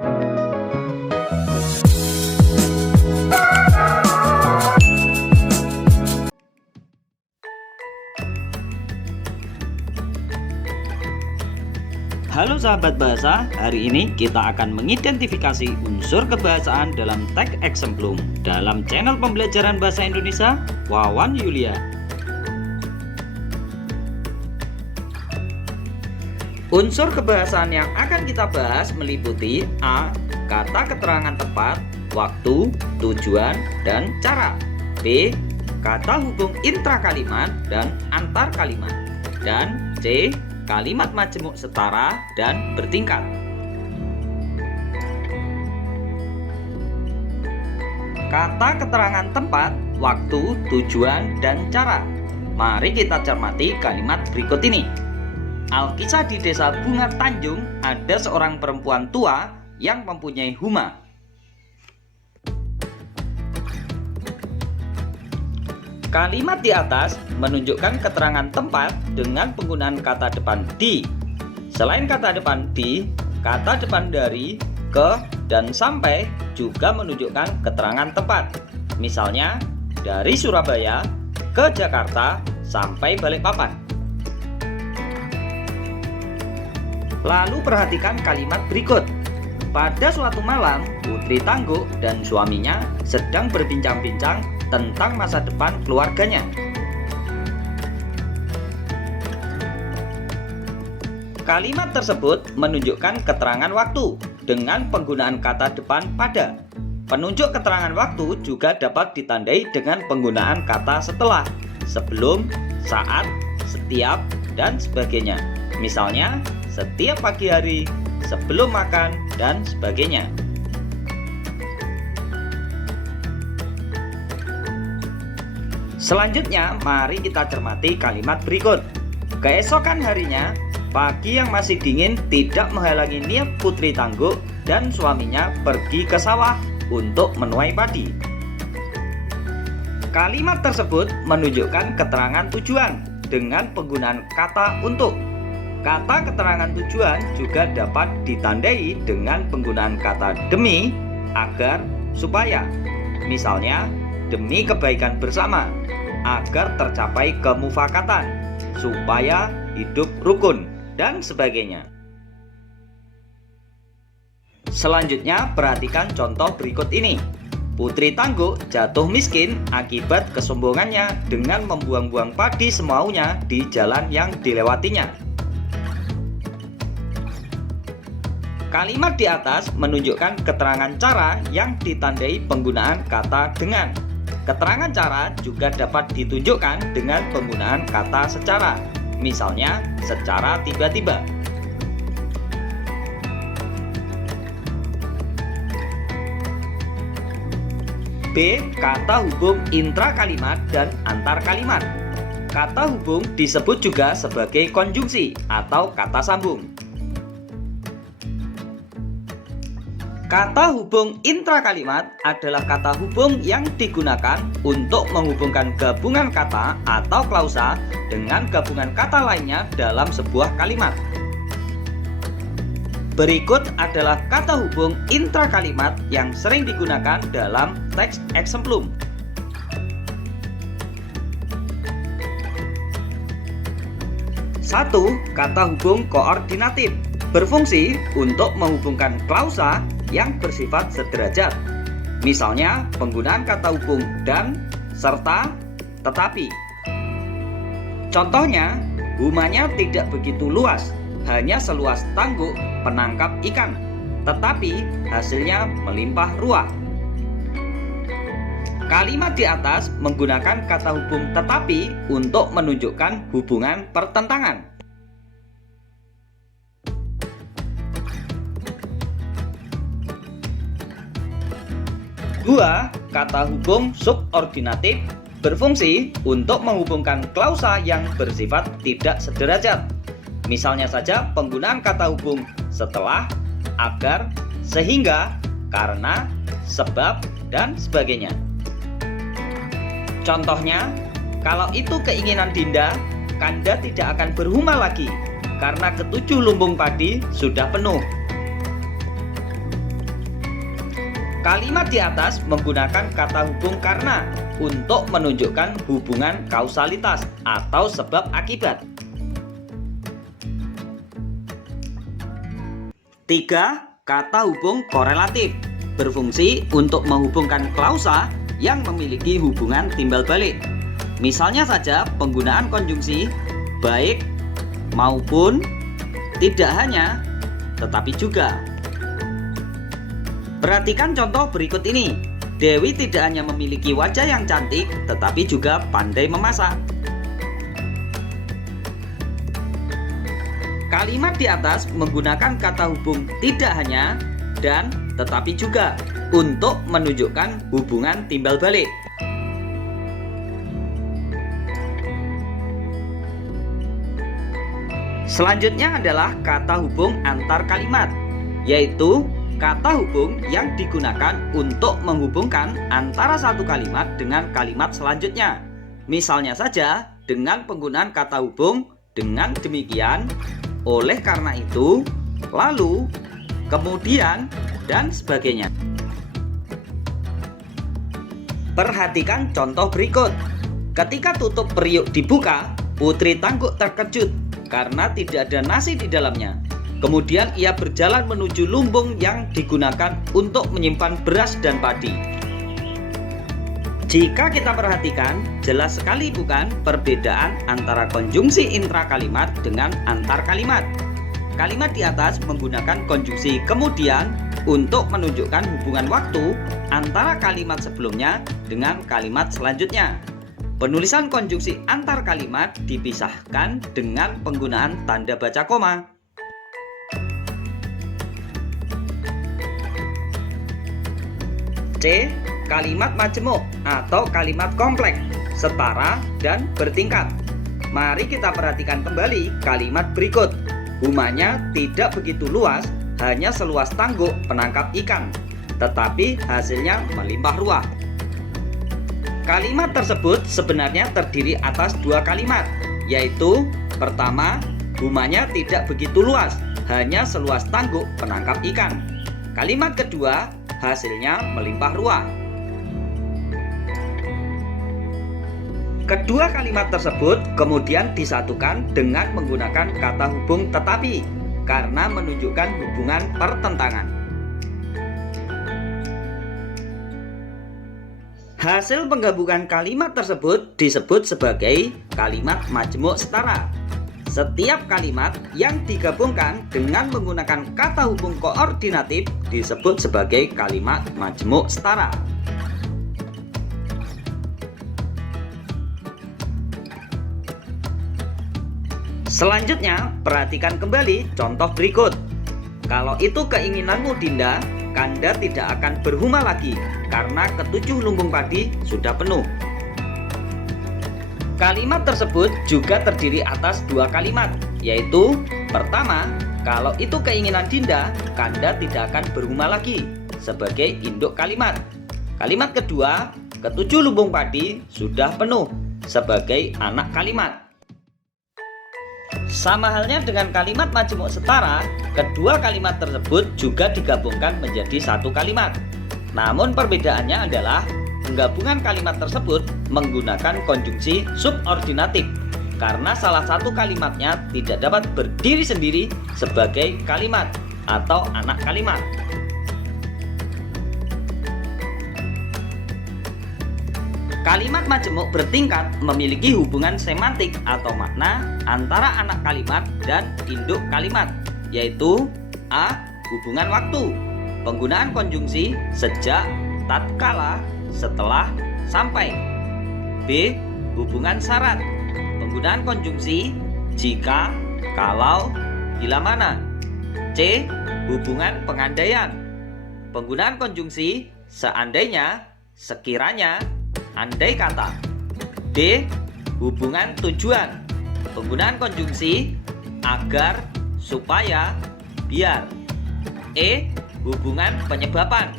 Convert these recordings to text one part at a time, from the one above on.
Halo sahabat bahasa, hari ini kita akan mengidentifikasi unsur kebahasaan dalam teks eksemplum dalam channel pembelajaran bahasa Indonesia Wawan Yulia. Unsur kebahasaan yang akan kita bahas meliputi A. Kata keterangan tempat, waktu, tujuan, dan cara. B. Kata hubung intrakalimat dan antar kalimat. Dan C. Kalimat majemuk setara dan bertingkat. Kata keterangan tempat, waktu, tujuan, dan cara. Mari kita cermati kalimat berikut ini. Alkisah di desa Bunga Tanjung ada seorang perempuan tua yang mempunyai huma. Kalimat di atas menunjukkan keterangan tempat dengan penggunaan kata depan di. Selain kata depan di, kata depan dari, ke, dan sampai juga menunjukkan keterangan tempat. Misalnya, dari Surabaya ke Jakarta sampai Balikpapan. Lalu perhatikan kalimat berikut. Pada suatu malam, Putri Tangguk dan suaminya sedang berbincang-bincang tentang masa depan keluarganya. Kalimat tersebut menunjukkan keterangan waktu dengan penggunaan kata depan pada. Penunjuk keterangan waktu juga dapat ditandai dengan penggunaan kata setelah, sebelum, saat, setiap, dan sebagainya. Misalnya, setiap pagi hari, sebelum makan, dan sebagainya. Selanjutnya, mari kita cermati kalimat berikut. Keesokan harinya, pagi yang masih dingin tidak menghalangi niat Putri Tangguk dan suaminya pergi ke sawah untuk menuai padi. Kalimat tersebut menunjukkan keterangan tujuan dengan penggunaan kata untuk. Kata keterangan tujuan juga dapat ditandai dengan penggunaan kata demi, agar, supaya. Misalnya, demi kebaikan bersama, agar tercapai kemufakatan, supaya hidup rukun, dan sebagainya. Selanjutnya, perhatikan contoh berikut ini. Putri Tangguk jatuh miskin akibat kesombongannya dengan membuang-buang padi semaunya di jalan yang dilewatinya. Kalimat di atas menunjukkan keterangan cara yang ditandai penggunaan kata dengan. Keterangan cara juga dapat ditunjukkan dengan penggunaan kata secara. Misalnya, secara tiba-tiba. B. Kata hubung intrakalimat dan antar kalimat. Kata hubung disebut juga sebagai konjungsi atau kata sambung. Kata hubung intrakalimat adalah kata hubung yang digunakan untuk menghubungkan gabungan kata atau klausa dengan gabungan kata lainnya dalam sebuah kalimat. Berikut adalah kata hubung intrakalimat yang sering digunakan dalam teks eksemplum. Satu, kata hubung koordinatif berfungsi untuk menghubungkan klausa yang bersifat sederajat. Misalnya, penggunaan kata hubung dan, serta, tetapi. Contohnya, humanya tidak begitu luas, hanya seluas Tangguk penangkap ikan, tetapi hasilnya melimpah ruah. Kalimat di atas menggunakan kata hubung tetapi untuk menunjukkan hubungan pertentangan. 2. Kata hubung subordinatif berfungsi untuk menghubungkan klausa yang bersifat tidak sederajat. Misalnya saja penggunaan kata hubung setelah, agar, sehingga, karena, sebab, dan sebagainya. Contohnya, kalau itu keinginan Dinda, Kanda tidak akan berhuma lagi karena ketujuh lumbung padi sudah penuh. Kalimat di atas menggunakan kata hubung karena untuk menunjukkan hubungan kausalitas atau sebab akibat. 3. Kata hubung korelatif berfungsi untuk menghubungkan klausa yang memiliki hubungan timbal balik. Misalnya saja penggunaan konjungsi baik maupun, tidak hanya, tetapi juga. Perhatikan contoh berikut ini. Dewi tidak hanya memiliki wajah yang cantik, tetapi juga pandai memasak. Kalimat di atas menggunakan kata hubung tidak hanya dan tetapi juga untuk menunjukkan hubungan timbal balik. Selanjutnya adalah kata hubung antar kalimat, yaitu kata hubung yang digunakan untuk menghubungkan antara satu kalimat dengan kalimat selanjutnya. Misalnya saja dengan penggunaan kata hubung dengan demikian, oleh karena itu, lalu, kemudian, dan sebagainya. Perhatikan contoh berikut. Ketika tutup periuk dibuka, Putri Tangguh terkejut karena tidak ada nasi di dalamnya. Kemudian ia berjalan menuju lumbung yang digunakan untuk menyimpan beras dan padi. Jika kita perhatikan, jelas sekali bukan perbedaan antara konjungsi intrakalimat dengan antar kalimat. Kalimat di atas menggunakan konjungsi kemudian untuk menunjukkan hubungan waktu antara kalimat sebelumnya dengan kalimat selanjutnya. Penulisan konjungsi antar kalimat dipisahkan dengan penggunaan tanda baca koma. C. Kalimat majemuk atau kalimat kompleks, setara, dan bertingkat. Mari kita perhatikan kembali kalimat berikut. Humanya tidak begitu luas, hanya seluas tangguk penangkap ikan, tetapi hasilnya melimpah ruah. Kalimat tersebut sebenarnya terdiri atas dua kalimat, yaitu pertama, humanya tidak begitu luas, hanya seluas tangguk penangkap ikan. Kalimat kedua, hasilnya melimpah ruah. Kedua kalimat tersebut kemudian disatukan dengan menggunakan kata hubung tetapi karena menunjukkan hubungan pertentangan. Hasil penggabungan kalimat tersebut disebut sebagai kalimat majemuk setara. Setiap kalimat yang digabungkan dengan menggunakan kata hubung koordinatif disebut sebagai kalimat majemuk setara. Selanjutnya, perhatikan kembali contoh berikut. Kalau itu keinginanmu, Dinda, Kanda tidak akan berhuma lagi karena ketujuh lumbung padi sudah penuh. Kalimat tersebut juga terdiri atas dua kalimat, yaitu pertama, kalau itu keinginan Dinda, Kanda tidak akan berhuma lagi sebagai induk kalimat. Kalimat kedua, ketujuh lumbung padi sudah penuh sebagai anak kalimat. Sama halnya dengan kalimat majemuk setara, kedua kalimat tersebut juga digabungkan menjadi satu kalimat. Namun perbedaannya adalah penggabungan kalimat tersebut menggunakan konjungsi subordinatif karena salah satu kalimatnya tidak dapat berdiri sendiri sebagai kalimat atau anak kalimat. Kalimat majemuk bertingkat memiliki hubungan semantik atau makna antara anak kalimat dan induk kalimat, yaitu A. Hubungan waktu, penggunaan konjungsi sejak, tatkala, setelah, sampai. B. Hubungan syarat, penggunaan konjungsi jika, kalau, bila mana. C. Hubungan pengandaian, penggunaan konjungsi seandainya, sekiranya, andai kata. D. Hubungan tujuan, penggunaan konjungsi agar, supaya, biar. E. Hubungan penyebaban,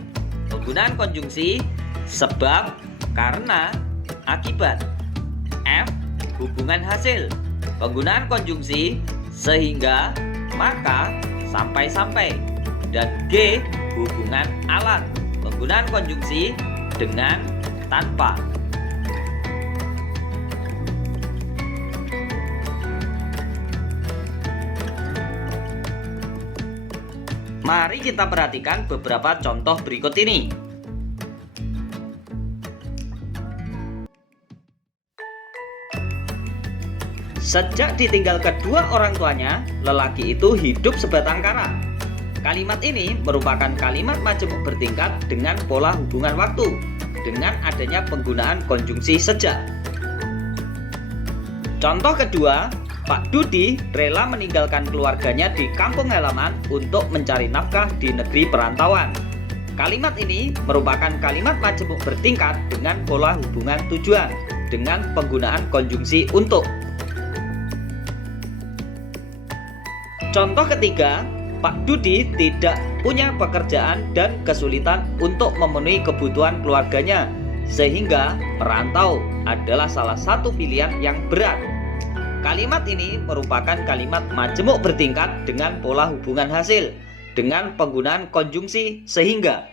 penggunaan konjungsi sebab, karena, akibat. F. Hubungan hasil, penggunaan konjungsi sehingga, maka, sampai-sampai. Dan G. Hubungan alat, penggunaan penggunaan konjungsi dengan tanpa. Mari kita perhatikan beberapa contoh berikut ini. Sejak ditinggal kedua orang tuanya, lelaki itu hidup sebatang kara. Kalimat ini merupakan kalimat majemuk bertingkat dengan pola hubungan waktu, dengan adanya penggunaan konjungsi sejak. Contoh kedua, Pak Dudi rela meninggalkan keluarganya di kampung halaman untuk mencari nafkah di negeri perantauan. Kalimat ini merupakan kalimat majemuk bertingkat dengan pola hubungan tujuan, dengan penggunaan konjungsi untuk. Contoh ketiga, Pak Dudi tidak punya pekerjaan dan kesulitan untuk memenuhi kebutuhan keluarganya, sehingga merantau adalah salah satu pilihan yang berat. Kalimat ini merupakan kalimat majemuk bertingkat dengan pola hubungan hasil, dengan penggunaan konjungsi sehingga.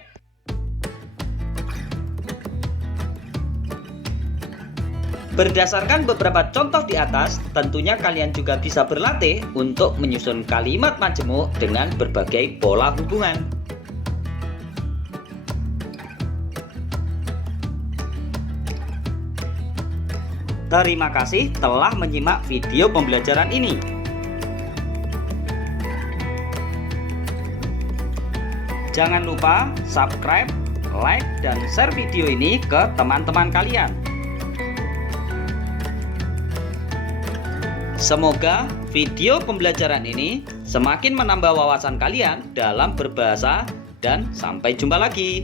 Berdasarkan beberapa contoh di atas, tentunya kalian juga bisa berlatih untuk menyusun kalimat majemuk dengan berbagai pola hubungan. Terima kasih telah menyimak video pembelajaran ini. Jangan lupa subscribe, like, dan share video ini ke teman-teman kalian. Semoga video pembelajaran ini semakin menambah wawasan kalian dalam berbahasa dan sampai jumpa lagi.